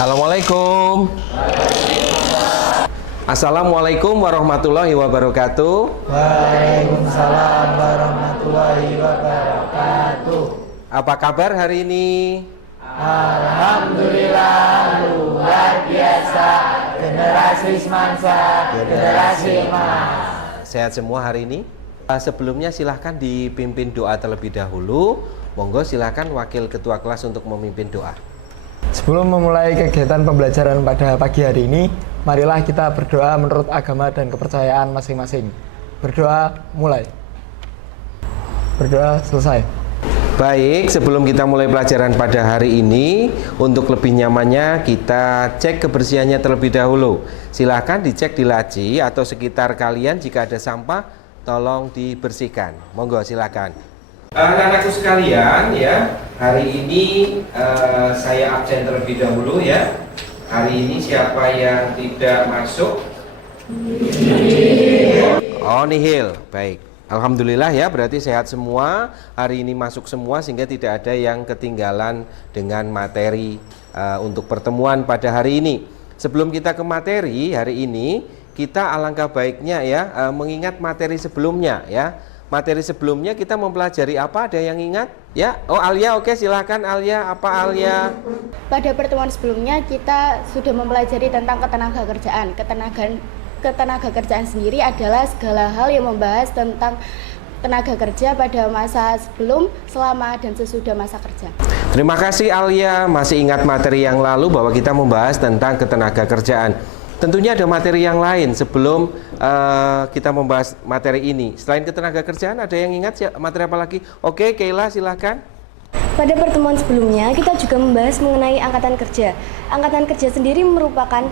Assalamualaikum. Assalamualaikum warahmatullahi wabarakatuh. Waalaikumsalam warahmatullahi wabarakatuh. Apa kabar hari ini? Alhamdulillah luar biasa. Generasi semansa, generasi emas. Sehat semua hari ini? Sebelumnya silahkan dipimpin doa terlebih dahulu. Monggo silahkan wakil ketua kelas untuk memimpin doa. Sebelum memulai kegiatan pembelajaran pada pagi hari ini, marilah kita berdoa menurut agama dan kepercayaan masing-masing. Berdoa mulai. Berdoa selesai. Baik, sebelum kita mulai pelajaran pada hari ini, untuk lebih nyamannya kita cek kebersihannya terlebih dahulu. Silahkan dicek di laci atau sekitar kalian, jika ada sampah tolong dibersihkan. Monggo silakan. Anak-anakku sekalian ya, hari ini saya absen terlebih dahulu ya. Hari ini siapa yang tidak masuk? Oh, nihil. Baik. Alhamdulillah ya, berarti sehat semua. Hari ini masuk semua sehingga tidak ada yang ketinggalan dengan materi untuk pertemuan pada hari ini. Sebelum kita ke materi hari ini, kita alangkah baiknya ya mengingat materi sebelumnya ya. Materi sebelumnya kita mempelajari apa? Ada yang ingat? Ya, oh Alia, oke silakan Alia. Apa Alia? Pada pertemuan sebelumnya kita sudah mempelajari tentang ketenagakerjaan. Ketenagakerjaan sendiri adalah segala hal yang membahas tentang tenaga kerja pada masa sebelum, selama, dan sesudah masa kerja. Terima kasih Alia, masih ingat materi yang lalu bahwa kita membahas tentang ketenagakerjaan. Tentunya ada materi yang lain sebelum kita membahas materi ini. Selain ketenagakerjaan, ada yang ingat materi apa lagi? Oke, Keila silahkan. Pada pertemuan sebelumnya, kita juga membahas mengenai angkatan kerja. Angkatan kerja sendiri merupakan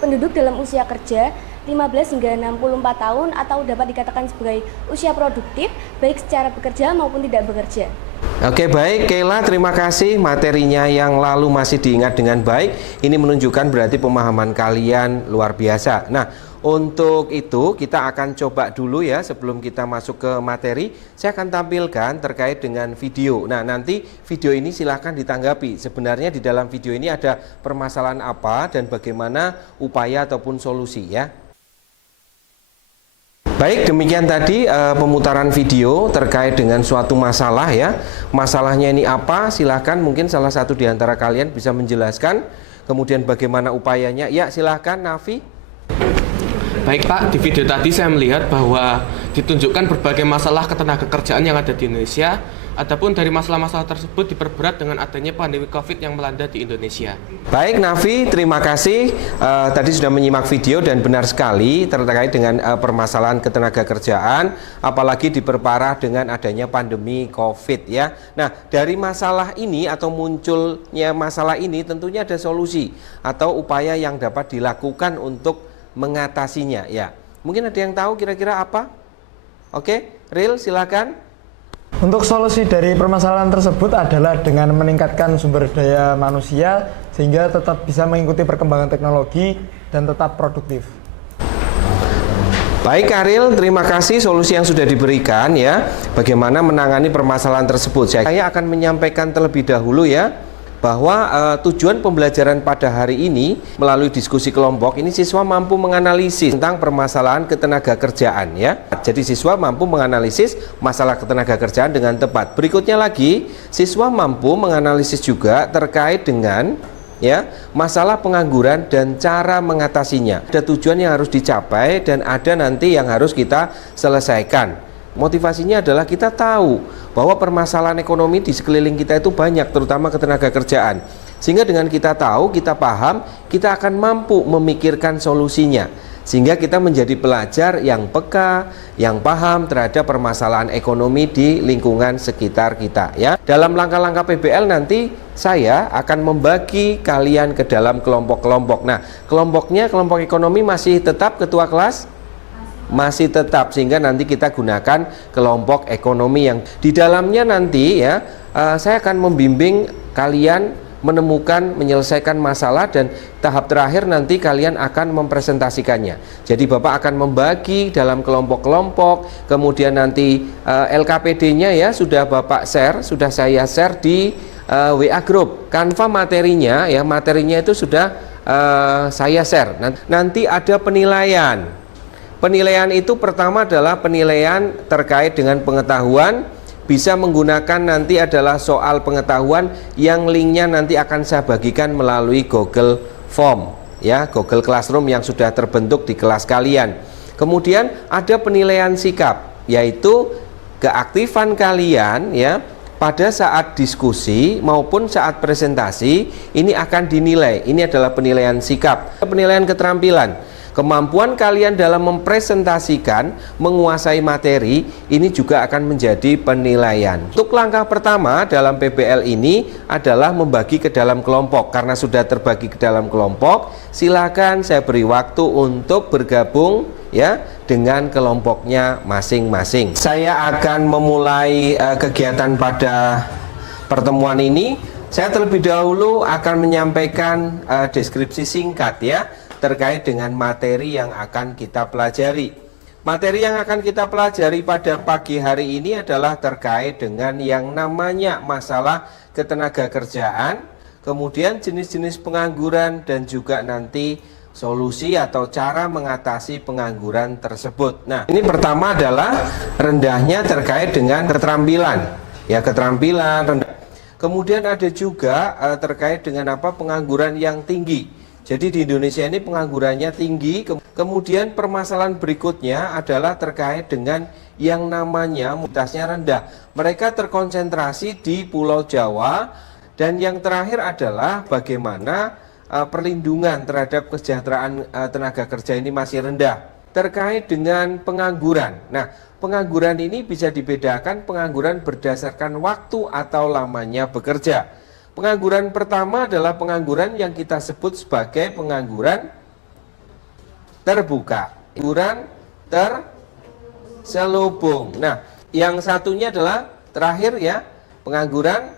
penduduk dalam usia kerja 15 hingga 64 tahun atau dapat dikatakan sebagai usia produktif, baik secara bekerja maupun tidak bekerja. Oke, baik Keila, terima kasih. Materinya yang lalu masih diingat dengan baik. Ini menunjukkan berarti pemahaman kalian luar biasa. Nah, untuk itu kita akan coba dulu ya sebelum kita masuk ke materi. Saya akan tampilkan terkait dengan video. Nah, nanti video ini silahkan ditanggapi. Sebenarnya di dalam video ini ada permasalahan apa dan bagaimana upaya ataupun solusi ya. Baik, demikian tadi pemutaran video terkait dengan suatu masalah ya. Masalahnya ini apa? Silahkan mungkin salah satu di antara kalian bisa menjelaskan. Kemudian bagaimana upayanya? Ya, silahkan Nafi. Baik Pak, di video tadi saya melihat bahwa ditunjukkan berbagai masalah ketenagakerjaan yang ada di Indonesia. Adapun dari masalah-masalah tersebut diperberat dengan adanya pandemi COVID yang melanda di Indonesia. Baik Nafi, terima kasih. Tadi sudah menyimak video dan benar sekali terkait dengan permasalahan ketenagakerjaan, apalagi diperparah dengan adanya pandemi COVID ya. Nah, dari masalah ini atau munculnya masalah ini tentunya ada solusi atau upaya yang dapat dilakukan untuk mengatasinya ya. Mungkin ada yang tahu kira-kira apa? Oke, Ril silakan. Untuk solusi dari permasalahan tersebut adalah dengan meningkatkan sumber daya manusia sehingga tetap bisa mengikuti perkembangan teknologi dan tetap produktif. Baik Ariel, terima kasih solusi yang sudah diberikan ya. Bagaimana menangani permasalahan tersebut. Saya akan menyampaikan terlebih dahulu ya bahwa tujuan pembelajaran pada hari ini melalui diskusi kelompok ini siswa mampu menganalisis tentang permasalahan ketenagakerjaan ya. Jadi siswa mampu menganalisis masalah ketenagakerjaan dengan tepat. Berikutnya lagi, siswa mampu menganalisis juga terkait dengan ya masalah pengangguran dan cara mengatasinya. Ada tujuan yang harus dicapai dan ada nanti yang harus kita selesaikan. Motivasinya adalah kita tahu bahwa permasalahan ekonomi di sekeliling kita itu banyak, terutama ketenagakerjaan. Sehingga dengan kita tahu, kita paham, kita akan mampu memikirkan solusinya. Sehingga kita menjadi pelajar yang peka, yang paham terhadap permasalahan ekonomi di lingkungan sekitar kita ya. Dalam langkah-langkah PBL nanti saya akan membagi kalian ke dalam kelompok-kelompok. Nah, kelompoknya kelompok ekonomi masih tetap ketua kelas? Masih tetap, sehingga nanti kita gunakan kelompok ekonomi yang di dalamnya nanti ya saya akan membimbing kalian menemukan, menyelesaikan masalah dan tahap terakhir nanti kalian akan mempresentasikannya. Jadi Bapak akan membagi dalam kelompok-kelompok, kemudian nanti LKPD-nya ya sudah Bapak share, sudah saya share di WA Group. Canva materinya ya, materinya itu sudah saya share. Nanti ada penilaian. Penilaian itu pertama adalah penilaian terkait dengan pengetahuan, bisa menggunakan nanti adalah soal pengetahuan yang linknya nanti akan saya bagikan melalui Google Form ya, Google Classroom yang sudah terbentuk di kelas kalian. Kemudian ada penilaian sikap, yaitu keaktifan kalian ya pada saat diskusi maupun saat presentasi ini akan dinilai. Ini adalah penilaian sikap. Penilaian keterampilan, kemampuan kalian dalam mempresentasikan, menguasai materi, ini juga akan menjadi penilaian. Untuk langkah pertama dalam PBL ini adalah membagi ke dalam kelompok. Karena sudah terbagi ke dalam kelompok, silakan saya beri waktu untuk bergabung ya dengan kelompoknya masing-masing. Saya akan memulai kegiatan pada pertemuan ini. Saya terlebih dahulu akan menyampaikan deskripsi singkat ya terkait dengan materi yang akan kita pelajari. Materi yang akan kita pelajari pada pagi hari ini adalah terkait dengan yang namanya masalah ketenagakerjaan, kemudian jenis-jenis pengangguran, dan juga nanti solusi atau cara mengatasi pengangguran tersebut. Nah, ini pertama adalah rendahnya terkait dengan keterampilan. Ya, keterampilan rendah. Kemudian ada juga terkait dengan pengangguran yang tinggi. Jadi di Indonesia ini penganggurannya tinggi. Kemudian permasalahan berikutnya adalah terkait dengan yang namanya mobilitasnya rendah. Mereka terkonsentrasi di Pulau Jawa. Dan yang terakhir adalah bagaimana perlindungan terhadap kesejahteraan tenaga kerja ini masih rendah. Terkait dengan pengangguran. Nah, pengangguran ini bisa dibedakan pengangguran berdasarkan waktu atau lamanya bekerja. Pengangguran pertama adalah pengangguran yang kita sebut sebagai pengangguran terbuka, pengangguran terselubung. Nah, yang satunya adalah terakhir ya, pengangguran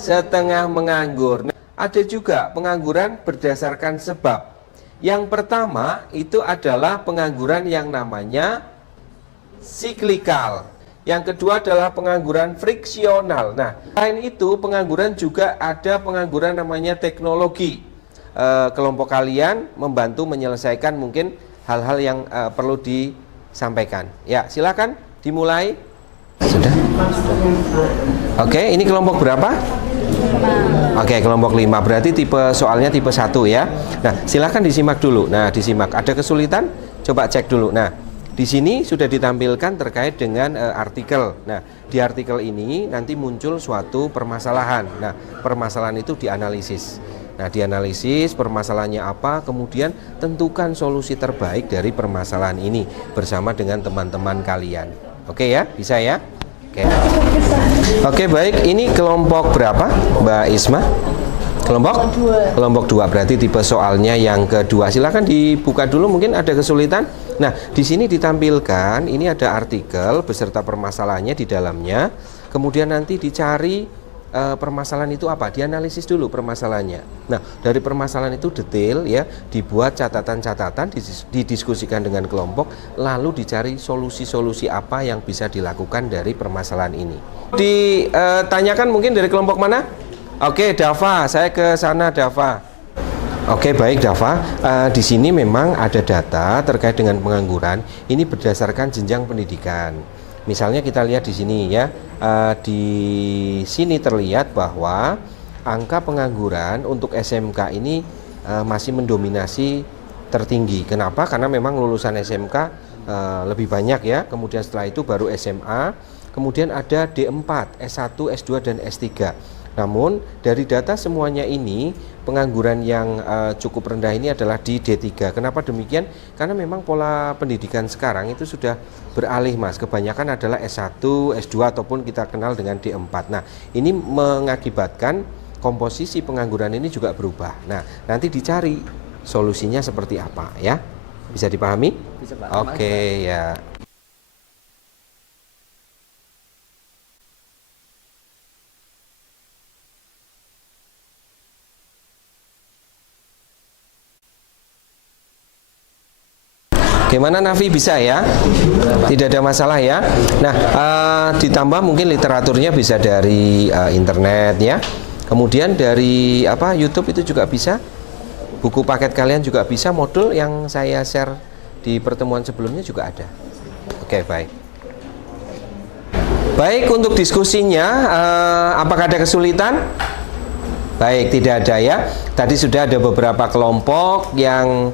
setengah menganggur. Nah, ada juga pengangguran berdasarkan sebab. Yang pertama itu adalah pengangguran yang namanya siklikal. Yang kedua adalah pengangguran friksional. Nah, selain itu pengangguran juga ada pengangguran namanya teknologi. Kelompok kalian membantu menyelesaikan mungkin hal-hal yang perlu disampaikan. Ya, silakan dimulai. Sudah? Oke, ini kelompok berapa? 5. Oke, kelompok 5. Berarti tipe soalnya tipe 1 ya. Nah, silakan disimak dulu. Nah, disimak. Ada kesulitan? Coba cek dulu. Nah, di sini sudah ditampilkan terkait dengan artikel. Nah, di artikel ini nanti muncul suatu permasalahan. Nah, permasalahan itu dianalisis. Nah, dianalisis permasalahannya apa, kemudian tentukan solusi terbaik dari permasalahan ini bersama dengan teman-teman kalian. Oke ya, bisa ya? Oke. Oke, baik. Ini kelompok berapa, Mbak Isma? Kelompok 2 berarti tipe soalnya yang kedua. Silakan dibuka dulu, mungkin ada kesulitan. Nah, di sini ditampilkan ini ada artikel beserta permasalahannya di dalamnya. Kemudian nanti dicari permasalahan itu apa, dianalisis dulu permasalahannya. Nah, dari permasalahan itu detail ya, dibuat catatan-catatan, didiskusikan dengan kelompok, lalu dicari solusi-solusi apa yang bisa dilakukan dari permasalahan ini. Ditanyakan mungkin dari kelompok mana? Oke, Dava, saya ke sana, Dava. Oke, baik, Dava. Di sini memang ada data terkait dengan pengangguran. Ini berdasarkan jenjang pendidikan. Misalnya kita lihat di sini ya, di sini terlihat bahwa angka pengangguran untuk SMK ini masih mendominasi tertinggi. Kenapa? Karena memang lulusan SMK lebih banyak ya. Kemudian setelah itu baru SMA. Kemudian ada D4, S1, S2 dan S3. Namun dari data semuanya ini pengangguran yang cukup rendah ini adalah di D3. Kenapa demikian? Karena memang pola pendidikan sekarang itu sudah beralih, Mas. Kebanyakan adalah S1, S2 ataupun kita kenal dengan D4. Nah, ini mengakibatkan komposisi pengangguran ini juga berubah. Nah, nanti dicari solusinya seperti apa ya. Bisa dipahami? Bisa, Pak. Oke, ya. Oke, Bagaimana Nafi, bisa ya? Tidak ada masalah ya. Nah, ditambah mungkin literaturnya bisa dari internet ya. Kemudian dari YouTube itu juga bisa. Buku paket kalian juga bisa. Modul yang saya share di pertemuan sebelumnya juga ada. Oke, baik. Baik, untuk diskusinya, apakah ada kesulitan? Baik, tidak ada ya. Tadi sudah ada beberapa kelompok yang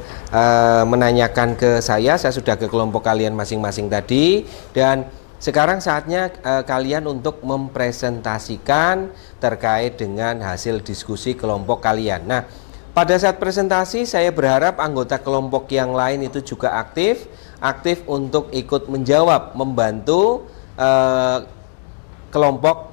menanyakan ke saya sudah ke kelompok kalian masing-masing tadi. Dan sekarang saatnya kalian untuk mempresentasikan terkait dengan hasil diskusi kelompok kalian. Nah, pada saat presentasi saya berharap anggota kelompok yang lain itu juga aktif untuk ikut menjawab, membantu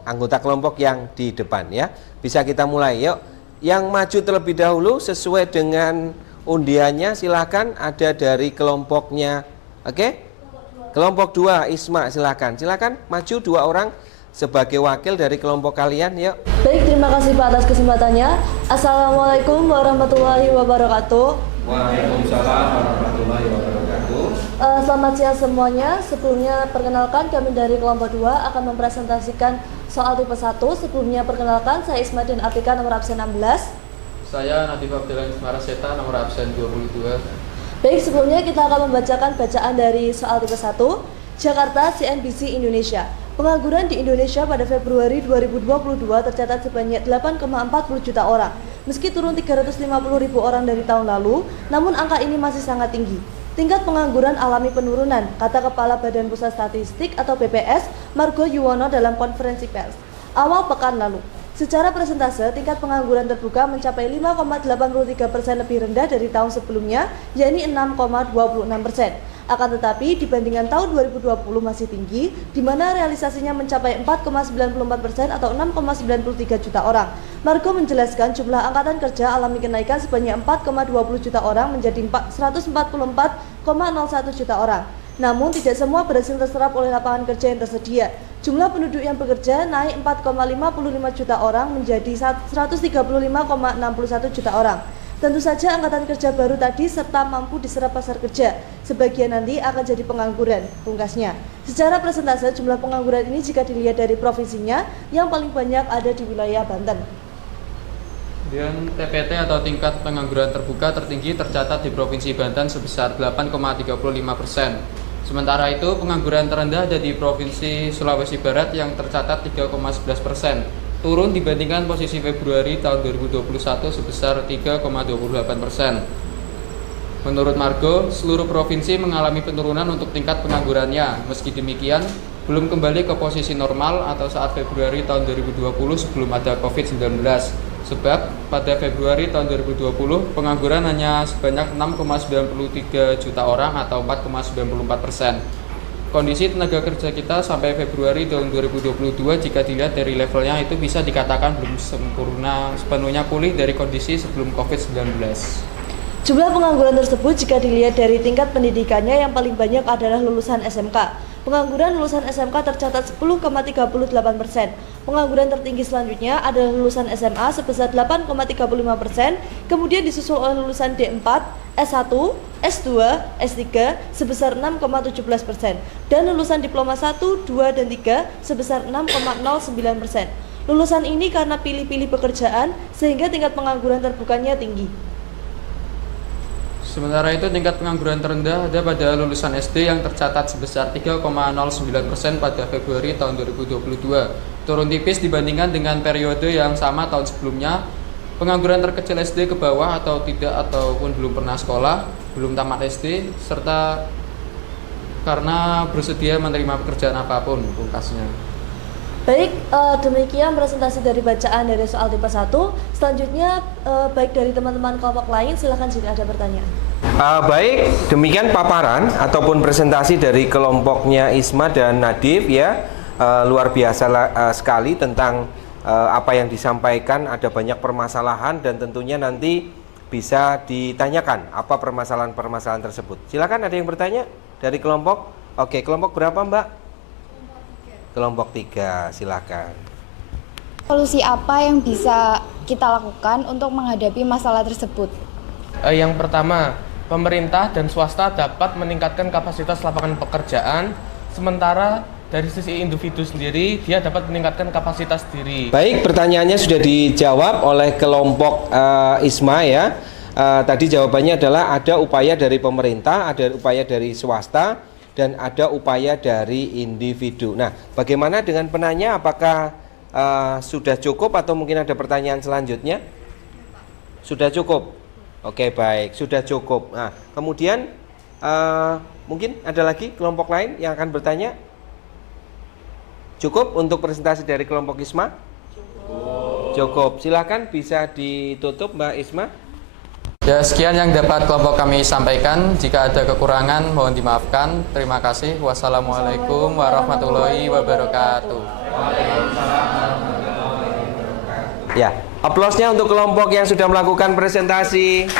anggota kelompok yang di depan ya. Bisa kita mulai, yuk. Yang maju terlebih dahulu sesuai dengan undiannya, silakan. Ada dari kelompoknya, oke? Kelompok 2, Isma, silakan maju 2 orang sebagai wakil dari kelompok kalian, yuk. Baik, terima kasih Pak atas kesempatannya. Assalamualaikum warahmatullahi wabarakatuh. Waalaikumsalam warahmatullahi wabarakatuh. Selamat siang semuanya. Sebelumnya perkenalkan, kami dari kelompok 2 akan mempresentasikan soal tipe 1. Sebelumnya perkenalkan, saya Isma dan Atika nomor absen 16. Saya Nadif Abdillah Maraseta nomor absen 22. Baik, sebelumnya kita akan membacakan bacaan dari soal tipe 1. Jakarta, CNBC Indonesia. Pengangguran di Indonesia pada Februari 2022 tercatat sebanyak 8,40 juta orang. Meski turun 350.000 orang dari tahun lalu, namun angka ini masih sangat tinggi. Tingkat pengangguran alami penurunan, kata Kepala Badan Pusat Statistik atau BPS, Margo Yuwono dalam konferensi pers awal pekan lalu. Secara persentase, tingkat pengangguran terbuka mencapai 5,83% lebih rendah dari tahun sebelumnya, yakni 6,26%. Akan tetapi, dibandingkan tahun 2020 masih tinggi, di mana realisasinya mencapai 4,94% atau 6,93 juta orang. Margo menjelaskan jumlah angkatan kerja alami kenaikan sebanyak 4,20 juta orang menjadi 144,01 juta orang. Namun tidak semua berhasil terserap oleh lapangan kerja yang tersedia. Jumlah penduduk yang bekerja naik 4,55 juta orang menjadi 135,61 juta orang. Tentu saja angkatan kerja baru tadi serta mampu diserap pasar kerja. Sebagian nanti akan jadi pengangguran, pungkasnya. Secara persentase jumlah pengangguran ini jika dilihat dari provinsinya, yang paling banyak ada di wilayah Banten. Dan TPT atau tingkat pengangguran terbuka tertinggi tercatat di Provinsi Banten sebesar 8,35%. Sementara itu pengangguran terendah ada di Provinsi Sulawesi Barat yang tercatat 3,11%, turun dibandingkan posisi Februari tahun 2021 sebesar 3,28%. Menurut Margo, seluruh provinsi mengalami penurunan untuk tingkat penganggurannya. Meski demikian, belum kembali ke posisi normal atau saat Februari tahun 2020 sebelum ada COVID-19. Sebab pada Februari tahun 2020 pengangguran hanya sebanyak 6,93 juta orang atau 4,94%. Kondisi tenaga kerja kita sampai Februari tahun 2022 jika dilihat dari levelnya itu bisa dikatakan belum sempurna sepenuhnya pulih dari kondisi sebelum COVID-19. Jumlah pengangguran tersebut jika dilihat dari tingkat pendidikannya yang paling banyak adalah lulusan SMK. Pengangguran lulusan SMK tercatat 10,38%. Pengangguran tertinggi selanjutnya adalah lulusan SMA sebesar 8,35%, kemudian disusul oleh lulusan D4, S1, S2, S3 sebesar 6,17%, dan lulusan diploma 1, 2, dan 3 sebesar 6,09%. Lulusan ini karena pilih-pilih pekerjaan sehingga tingkat pengangguran terbukanya tinggi. Sementara itu tingkat pengangguran terendah ada pada lulusan SD yang tercatat sebesar 3,09% pada Februari tahun 2022, turun tipis dibandingkan dengan periode yang sama tahun sebelumnya. Pengangguran terkecil SD ke bawah atau tidak ataupun belum pernah sekolah, belum tamat SD, serta karena bersedia menerima pekerjaan apapun, pungkasnya. Baik, demikian presentasi dari bacaan dari soal tipe 1. Selanjutnya, baik dari teman-teman kelompok lain, silahkan jika ada pertanyaan. Baik, demikian paparan ataupun presentasi dari kelompoknya Isma dan Nadif ya. Luar biasa sekali tentang apa yang disampaikan. Ada banyak permasalahan dan tentunya nanti bisa ditanyakan apa permasalahan-permasalahan tersebut. Silakan, ada yang bertanya dari kelompok? Oke, kelompok berapa Mbak? Kelompok 3, silakan. Solusi apa yang bisa kita lakukan untuk menghadapi masalah tersebut? Yang pertama, pemerintah dan swasta dapat meningkatkan kapasitas lapangan pekerjaan, sementara dari sisi individu sendiri dia dapat meningkatkan kapasitas diri. Baik, pertanyaannya sudah dijawab oleh kelompok ISMA ya. Tadi jawabannya adalah ada upaya dari pemerintah, ada upaya dari swasta, dan ada upaya dari individu. Nah, bagaimana dengan penanya? Apakah sudah cukup atau mungkin ada pertanyaan selanjutnya? Sudah cukup. Oke, baik, sudah cukup. Nah, kemudian mungkin ada lagi kelompok lain yang akan bertanya? Cukup untuk presentasi dari kelompok ISMA? Cukup. Silakan bisa ditutup Mbak ISMA. Ya, sekian yang dapat kelompok kami sampaikan. Jika ada kekurangan, mohon dimaafkan. Terima kasih. Wassalamualaikum warahmatullahi wabarakatuh. Ya, aplausnya untuk kelompok yang sudah melakukan presentasi.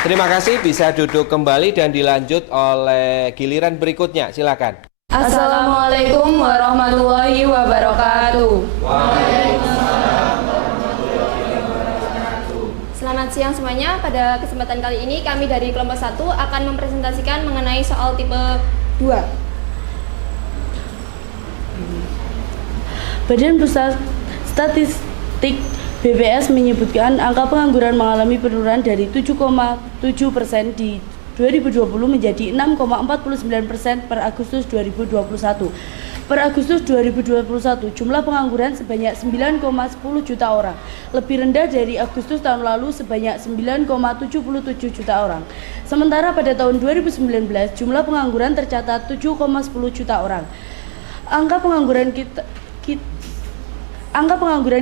Terima kasih, bisa duduk kembali dan dilanjut oleh giliran berikutnya. Silakan. Assalamualaikum warahmatullahi wabarakatuh. Selamat siang semuanya. Pada kesempatan kali ini kami dari kelompok 1 akan mempresentasikan mengenai soal tipe 2. Badan Pusat Statistik BPS menyebutkan angka pengangguran mengalami penurunan dari 7,7% di 2020 menjadi 6,49% per Agustus 2021. Per Agustus 2021, jumlah pengangguran sebanyak 9,10 juta orang, lebih rendah dari Agustus tahun lalu sebanyak 9,77 juta orang. Sementara pada tahun 2019, jumlah pengangguran tercatat 7,10 juta orang. Angka pengangguran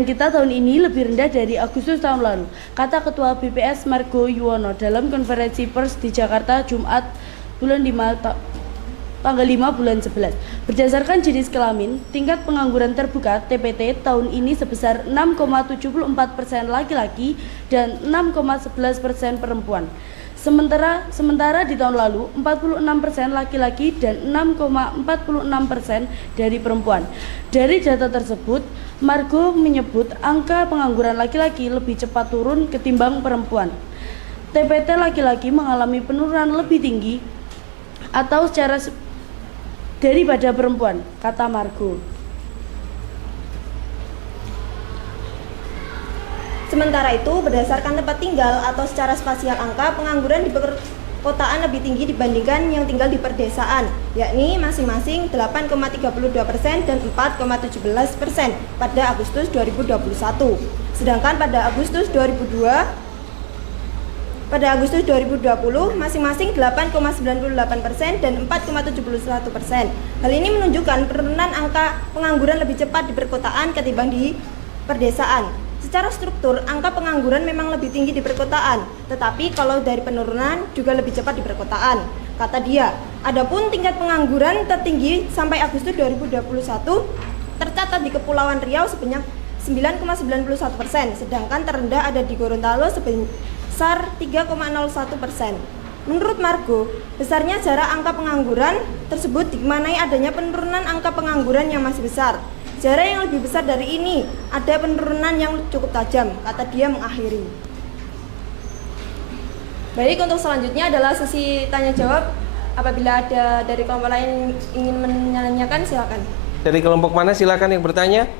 kita tahun ini lebih rendah dari Agustus tahun lalu, kata Ketua BPS Margo Yuwono dalam konferensi pers di Jakarta Jumat tanggal 5 bulan 11. Berdasarkan jenis kelamin, tingkat pengangguran terbuka TPT tahun ini sebesar 6,74% laki-laki dan 6,11% perempuan. Sementara di tahun lalu 46% laki-laki dan 6,46% dari perempuan. Dari data tersebut, Margo menyebut angka pengangguran laki-laki lebih cepat turun ketimbang perempuan. TPT laki-laki mengalami penurunan lebih tinggi atau secara daripada perempuan, kata Margo. Sementara itu, berdasarkan tempat tinggal atau secara spasial angka pengangguran di perkotaan lebih tinggi dibandingkan yang tinggal di perdesaan, yakni masing-masing 8,32% dan 4,17% pada Agustus 2021. Sedangkan pada Agustus 2020 masing-masing 8,98% dan 4,71%. Hal ini menunjukkan penurunan angka pengangguran lebih cepat di perkotaan ketimbang di perdesaan. Secara struktur, angka pengangguran memang lebih tinggi di perkotaan, tetapi kalau dari penurunan juga lebih cepat di perkotaan, kata dia. Adapun tingkat pengangguran tertinggi sampai Agustus 2021 tercatat di Kepulauan Riau sebanyak 9,91%, sedangkan terendah ada di Gorontalo sebesar 3,01%. Menurut Margo, besarnya jarak angka pengangguran tersebut dimaknai adanya penurunan angka pengangguran yang masih besar. Jarak yang lebih besar dari ini, ada penurunan yang cukup tajam, kata dia mengakhiri. Baik, untuk selanjutnya adalah sesi tanya jawab. Apabila ada dari kelompok lain ingin menanyakan, silakan. Dari kelompok mana silakan yang bertanya?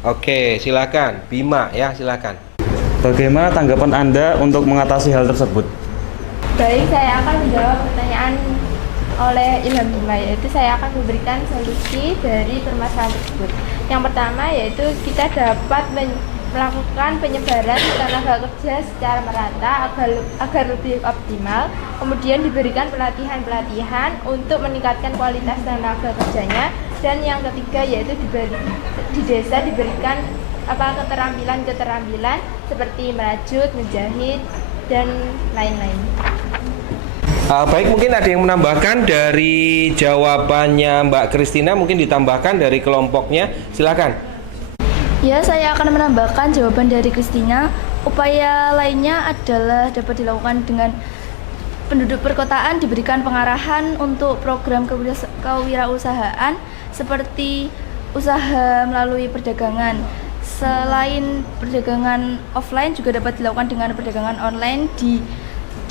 Oke, silakan. Bima ya, silakan. Bagaimana tanggapan Anda untuk mengatasi hal tersebut? Baik, saya akan menjawab pertanyaan oleh Ilham Bima, yaitu saya akan memberikan solusi dari permasalahan tersebut. Yang pertama yaitu kita dapat melakukan penyebaran tenaga kerja secara merata agar lebih optimal, kemudian diberikan pelatihan-pelatihan untuk meningkatkan kualitas tenaga kerjanya, dan yang ketiga yaitu di desa diberikan keterampilan-keterampilan seperti merajut, menjahit, dan lain-lain. Baik, mungkin ada yang menambahkan dari jawabannya Mbak Kristina, mungkin ditambahkan dari kelompoknya, silakan. Ya, saya akan menambahkan jawaban dari Kristina. Upaya lainnya adalah dapat dilakukan dengan penduduk perkotaan diberikan pengarahan untuk program kewirausahaan seperti usaha melalui perdagangan. Selain perdagangan offline juga dapat dilakukan dengan perdagangan online di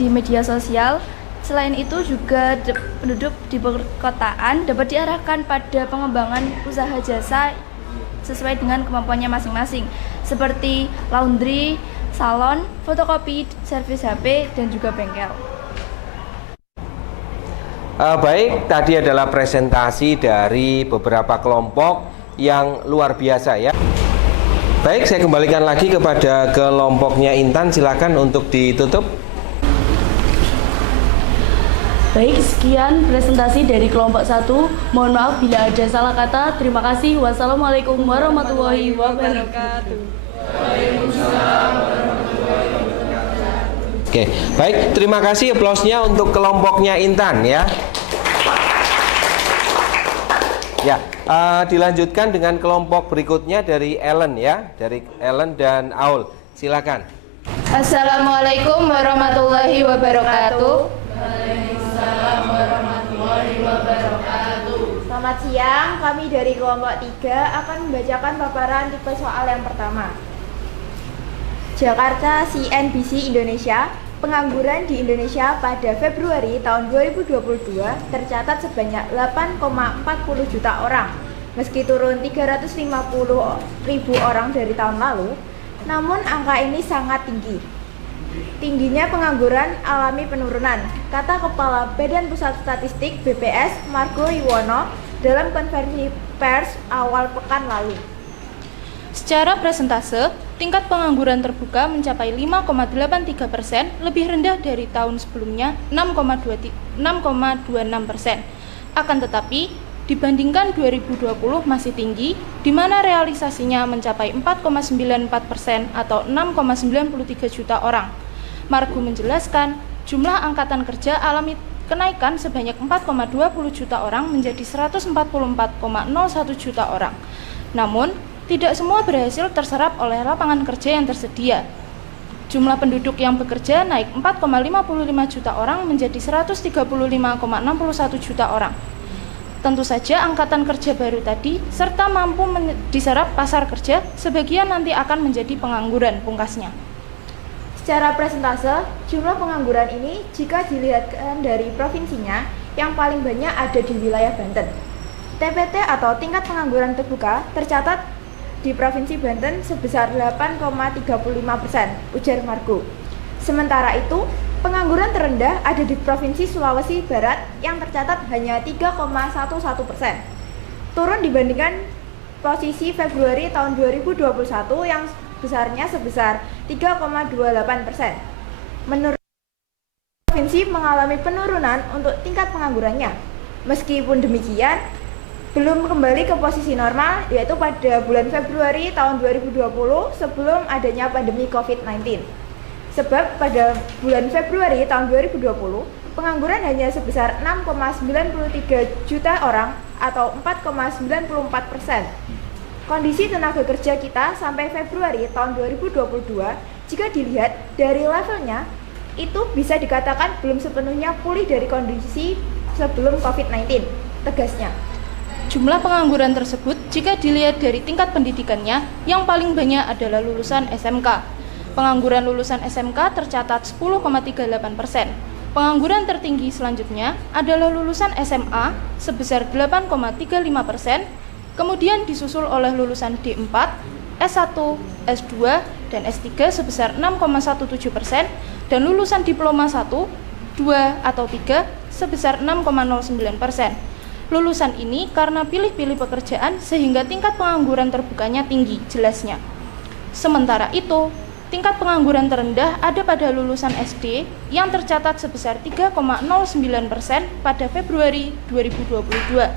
media sosial. Selain itu juga penduduk di perkotaan dapat diarahkan pada pengembangan usaha jasa sesuai dengan kemampuannya masing-masing, seperti laundry, salon, fotokopi, servis HP, dan juga bengkel. Baik, tadi adalah presentasi dari beberapa kelompok yang luar biasa ya. Baik, saya kembalikan lagi kepada kelompoknya Intan, silakan untuk ditutup. Baik, sekian presentasi dari kelompok 1. Mohon maaf bila ada salah kata. Terima kasih. Wassalamualaikum warahmatullahi wabarakatuh. Oke, baik, terima kasih aplausnya untuk kelompoknya Intan ya. Ya, dilanjutkan dengan kelompok berikutnya dari Ellen ya, dari Ellen dan Aul. Silakan. Assalamualaikum warahmatullahi wabarakatuh. Selamat siang, kami dari kelompok 3 akan membacakan paparan tipe soal yang pertama. Jakarta CNBC Indonesia, pengangguran di Indonesia pada Februari tahun 2022 tercatat sebanyak 8,40 juta orang. Meski turun 350.000 orang dari tahun lalu, namun angka ini sangat tinggi. Tingginya pengangguran alami penurunan, kata Kepala Badan Pusat Statistik BPS Margo Yuwono dalam konferensi pers awal pekan lalu. Secara persentase, tingkat pengangguran terbuka mencapai 5,83%, lebih rendah dari tahun sebelumnya 6,26%. Akan tetapi, dibandingkan 2020 masih tinggi, di mana realisasinya mencapai 4,94% atau 6,93 juta orang. Margo menjelaskan, jumlah angkatan kerja alami kenaikan sebanyak 4,20 juta orang menjadi 144,01 juta orang. Namun, tidak semua berhasil terserap oleh lapangan kerja yang tersedia. Jumlah penduduk yang bekerja naik 4,55 juta orang menjadi 135,61 juta orang. Tentu saja angkatan kerja baru tadi serta mampu diserap pasar kerja, sebagian nanti akan menjadi pengangguran, pungkasnya. Secara persentase, jumlah pengangguran ini jika dilihatkan dari provinsinya, yang paling banyak ada di wilayah Banten. TPT atau tingkat pengangguran terbuka tercatat di Provinsi Banten sebesar 8,35%, ujar Margo. Sementara itu, pengangguran terendah ada di Provinsi Sulawesi Barat yang tercatat hanya 3,11%. Turun dibandingkan posisi Februari tahun 2021 yang besarnya sebesar 3,28%. Menurut provinsi mengalami penurunan untuk tingkat penganggurannya. Meskipun demikian, belum kembali ke posisi normal, yaitu pada bulan Februari tahun 2020 sebelum adanya pandemi COVID-19. Sebab pada bulan Februari tahun 2020, pengangguran hanya sebesar 6,93 juta orang atau 4,94%. Kondisi tenaga kerja kita sampai Februari tahun 2022, jika dilihat dari levelnya, itu bisa dikatakan belum sepenuhnya pulih dari kondisi sebelum COVID-19, tegasnya. Jumlah pengangguran tersebut jika dilihat dari tingkat pendidikannya, yang paling banyak adalah lulusan SMK. Pengangguran lulusan SMK tercatat 10,38%. Pengangguran tertinggi selanjutnya adalah lulusan SMA sebesar 8,35%, kemudian disusul oleh lulusan D4, S1, S2, dan S3 sebesar 6,17%, dan lulusan diploma 1, 2, atau 3 sebesar 6,09%. Lulusan ini karena pilih-pilih pekerjaan sehingga tingkat pengangguran terbukanya tinggi, jelasnya. Sementara itu, tingkat pengangguran terendah ada pada lulusan SD yang tercatat sebesar 3,09% pada Februari 2022.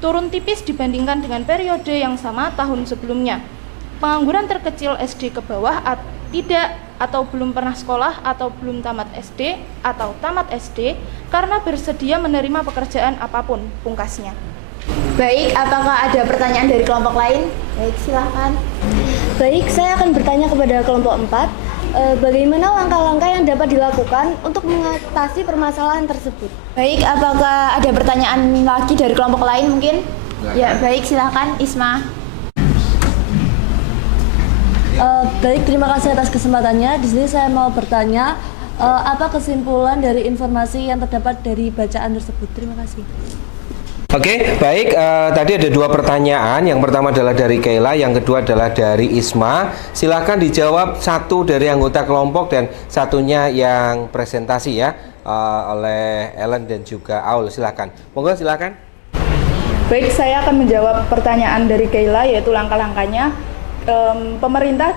Turun tipis dibandingkan dengan periode yang sama tahun sebelumnya. Pengangguran terkecil SD ke bawah tidak atau belum pernah sekolah atau belum tamat SD atau tamat SD karena bersedia menerima pekerjaan apapun, pungkasnya. Baik, apakah ada pertanyaan dari kelompok lain? Baik, silahkan. Baik, saya akan bertanya kepada kelompok 4. Bagaimana langkah-langkah yang dapat dilakukan untuk mengatasi permasalahan tersebut? Baik, apakah ada pertanyaan lagi dari kelompok lain mungkin? Ya, baik, silahkan Isma. Baik, terima kasih atas kesempatannya. Di sini saya mau bertanya, apa kesimpulan dari informasi yang terdapat dari bacaan tersebut? Terima kasih. Oke, baik. Tadi ada dua pertanyaan. Yang pertama adalah dari Kayla, yang kedua adalah dari Isma. Silakan dijawab satu dari anggota kelompok dan satunya yang presentasi ya, oleh Ellen dan juga Aul. Silakan. Monggo silakan. Baik, saya akan menjawab pertanyaan dari Kayla, yaitu langkah-langkahnya. Pemerintah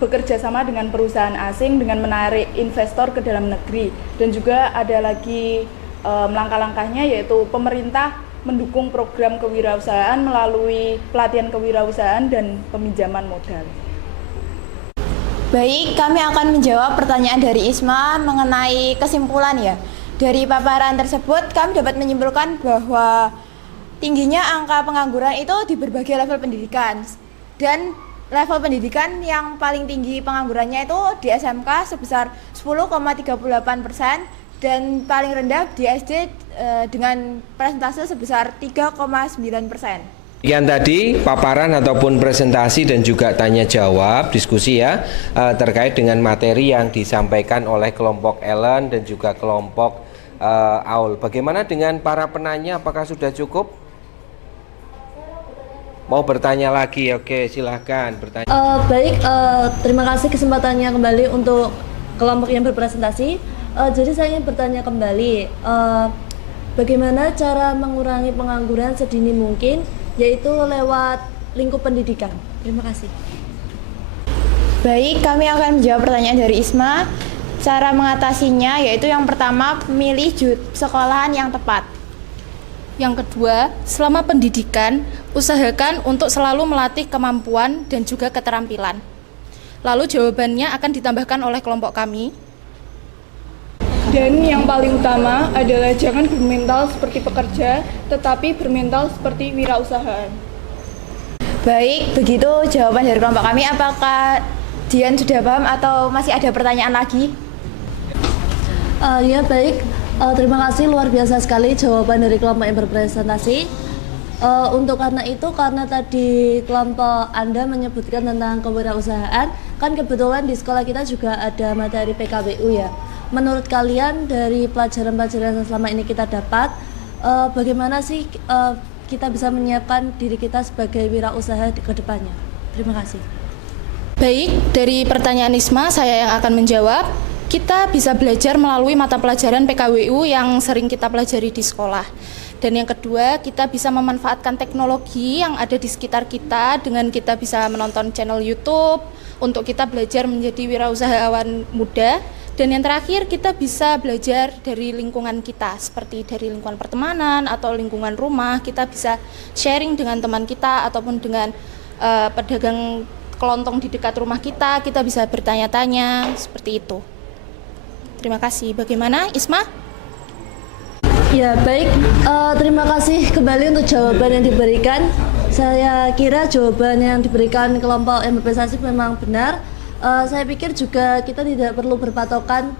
bekerja sama dengan perusahaan asing dengan menarik investor ke dalam negeri, dan juga ada lagi langkah-langkahnya, yaitu pemerintah mendukung program kewirausahaan melalui pelatihan kewirausahaan dan peminjaman modal. Baik, kami akan menjawab pertanyaan dari Isma mengenai kesimpulan ya. Dari paparan tersebut kami dapat menyimpulkan bahwa tingginya angka pengangguran itu di berbagai level pendidikan, dan level pendidikan yang paling tinggi penganggurannya itu di SMK sebesar 10,38% dan paling rendah di SD dengan persentase sebesar 3,9%. Sekian tadi paparan ataupun presentasi dan juga tanya jawab diskusi ya, terkait dengan materi yang disampaikan oleh kelompok Ellen dan juga kelompok Aul. Bagaimana dengan para penanya, apakah sudah cukup? Mau bertanya lagi? Oke, silahkan bertanya. Baik, terima kasih kesempatannya kembali untuk kelompok yang berpresentasi. Jadi saya ingin bertanya kembali, bagaimana cara mengurangi pengangguran sedini mungkin, yaitu lewat lingkup pendidikan. Terima kasih. Baik, kami akan menjawab pertanyaan dari Isma. Cara mengatasinya yaitu yang pertama, memilih sekolahan yang tepat. Yang kedua, selama pendidikan, usahakan untuk selalu melatih kemampuan dan juga keterampilan. Lalu jawabannya akan ditambahkan oleh kelompok kami. Dan yang paling utama adalah jangan bermental seperti pekerja, tetapi bermental seperti wirausahaan. Baik, begitu jawaban dari kelompok kami. Apakah Dian sudah paham atau masih ada pertanyaan lagi? Ya baik. Terima kasih, luar biasa sekali jawaban dari kelompok yang berpresentasi. Untuk karena tadi kelompok Anda menyebutkan tentang kewirausahaan, kan kebetulan di sekolah kita juga ada materi PKWU ya. Menurut kalian dari pelajaran-pelajaran yang selama ini kita dapat, bagaimana sih kita bisa menyiapkan diri kita sebagai wirausaha ke depannya? Terima kasih. Baik, dari pertanyaan Isma saya yang akan menjawab. Kita bisa belajar melalui mata pelajaran PKWU yang sering kita pelajari di sekolah. Dan yang kedua, kita bisa memanfaatkan teknologi yang ada di sekitar kita dengan kita bisa menonton channel YouTube untuk kita belajar menjadi wirausahawan muda. Dan yang terakhir, kita bisa belajar dari lingkungan kita, seperti dari lingkungan pertemanan atau lingkungan rumah. Kita bisa sharing dengan teman kita ataupun dengan pedagang kelontong di dekat rumah kita bisa bertanya-tanya, seperti itu. Terima kasih. Bagaimana, Isma? Ya, baik. Terima kasih kembali untuk jawaban yang diberikan. Saya kira jawaban yang diberikan kelompok yang berprestasi memang benar. Saya pikir juga kita tidak perlu berpatokan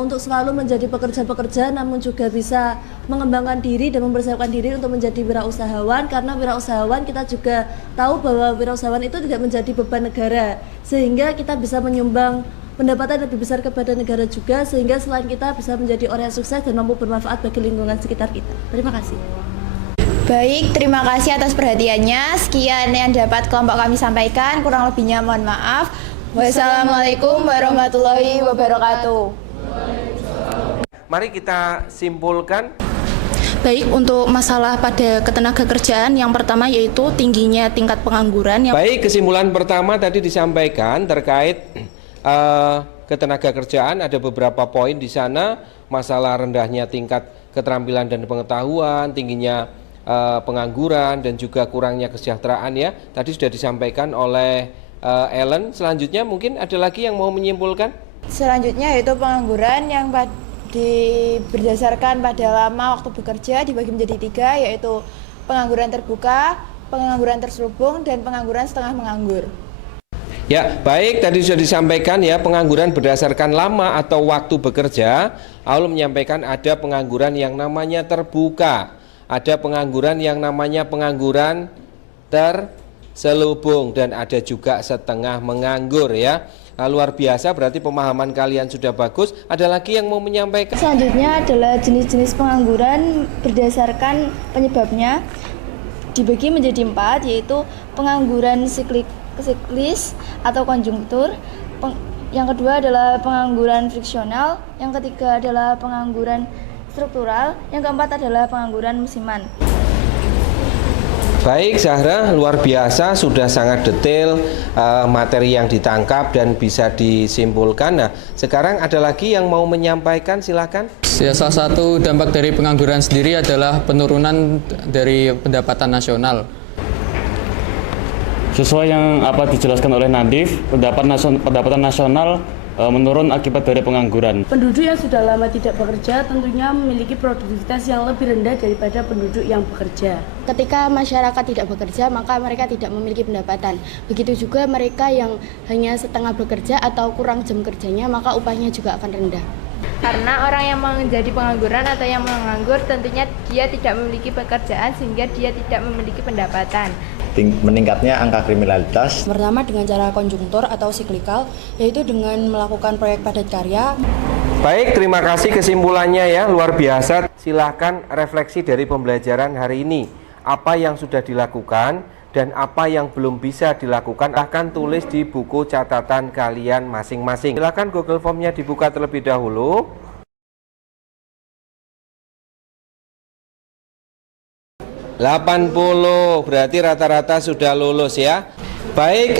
untuk selalu menjadi pekerja-pekerja, namun juga bisa mengembangkan diri dan mempersiapkan diri untuk menjadi wirausahawan. Karena wirausahawan kita juga tahu bahwa wirausahawan itu tidak menjadi beban negara, sehingga kita bisa menyumbang pendapatan lebih besar kepada negara juga, sehingga selain kita bisa menjadi orang yang sukses dan mampu bermanfaat bagi lingkungan sekitar kita. Terima kasih. Baik, terima kasih atas perhatiannya. Sekian yang dapat kelompok kami sampaikan, kurang lebihnya mohon maaf. Wassalamualaikum warahmatullahi wabarakatuh. Mari kita simpulkan. Baik, untuk masalah pada ketenagakerjaan, yang pertama yaitu tingginya tingkat pengangguran. Baik, kesimpulan pertama tadi disampaikan terkait ketenagakerjaan, ada beberapa poin di sana, masalah rendahnya tingkat keterampilan dan pengetahuan, tingginya pengangguran dan juga kurangnya kesejahteraan ya. Tadi sudah disampaikan oleh Ellen. Selanjutnya mungkin ada lagi yang mau menyimpulkan? Selanjutnya yaitu pengangguran yang berdasarkan pada lama waktu bekerja dibagi menjadi 3, yaitu pengangguran terbuka, pengangguran terselubung, dan pengangguran setengah menganggur. Ya, baik, tadi sudah disampaikan ya, pengangguran berdasarkan lama atau waktu bekerja. Aul menyampaikan ada pengangguran yang namanya terbuka, ada pengangguran yang namanya pengangguran selubung, dan ada juga setengah menganggur ya. Nah, luar biasa, berarti pemahaman kalian sudah bagus. Ada lagi yang mau menyampaikan? Selanjutnya adalah jenis-jenis pengangguran berdasarkan penyebabnya dibagi menjadi 4, yaitu pengangguran siklis atau konjunktur, yang kedua adalah pengangguran friksional, yang ketiga adalah pengangguran struktural, yang keempat adalah pengangguran musiman. Baik Zahra, luar biasa, sudah sangat detail materi yang ditangkap dan bisa disimpulkan. Nah, sekarang ada lagi yang mau menyampaikan, silakan. Ya, salah satu dampak dari pengangguran sendiri adalah penurunan dari pendapatan nasional. Sesuai yang apa dijelaskan oleh Nadif, pendapatan nasional menurun akibat dari pengangguran. Penduduk yang sudah lama tidak bekerja tentunya memiliki produktivitas yang lebih rendah daripada penduduk yang bekerja. Ketika masyarakat tidak bekerja, maka mereka tidak memiliki pendapatan. Begitu juga mereka yang hanya setengah bekerja atau kurang jam kerjanya, maka upahnya juga akan rendah. Karena orang yang menjadi pengangguran atau yang menganggur tentunya dia tidak memiliki pekerjaan sehingga dia tidak memiliki pendapatan. Meningkatnya angka kriminalitas. Pertama dengan cara konjungtur atau siklikal, yaitu dengan melakukan proyek padat karya. Baik, terima kasih kesimpulannya ya, luar biasa. Silahkan refleksi dari pembelajaran hari ini. Apa yang sudah dilakukan dan apa yang belum bisa dilakukan akan tulis di buku catatan kalian masing-masing. Silahkan Google Form-nya dibuka terlebih dahulu. ...80, berarti rata-rata sudah lulus ya. Baik,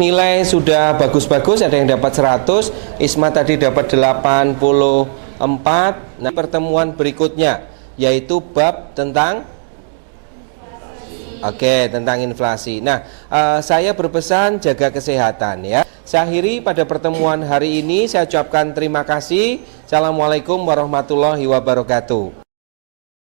nilai sudah bagus-bagus, ada yang dapat 100, Isma tadi dapat 84. Nah, pertemuan berikutnya yaitu bab tentang tentang inflasi. Nah, saya berpesan jaga kesehatan ya. Saya akhiri pada pertemuan hari ini, saya ucapkan terima kasih. Assalamualaikum warahmatullahi wabarakatuh.